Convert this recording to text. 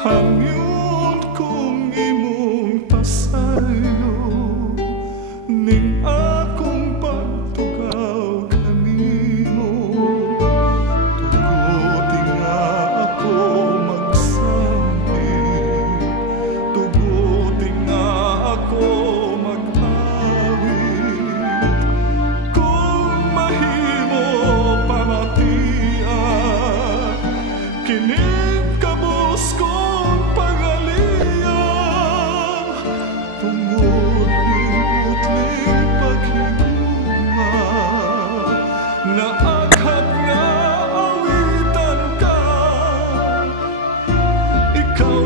Hangyon kong imong pasayo ning akong pagtugaw kanimo. Tuguti nga ako magsambi, tuguti nga ako mag-awit. Kung mahimo pamatian kining kabus kong pagaliya, tungod ning putling paghigugma na aghat nga awitan ka. Ikaw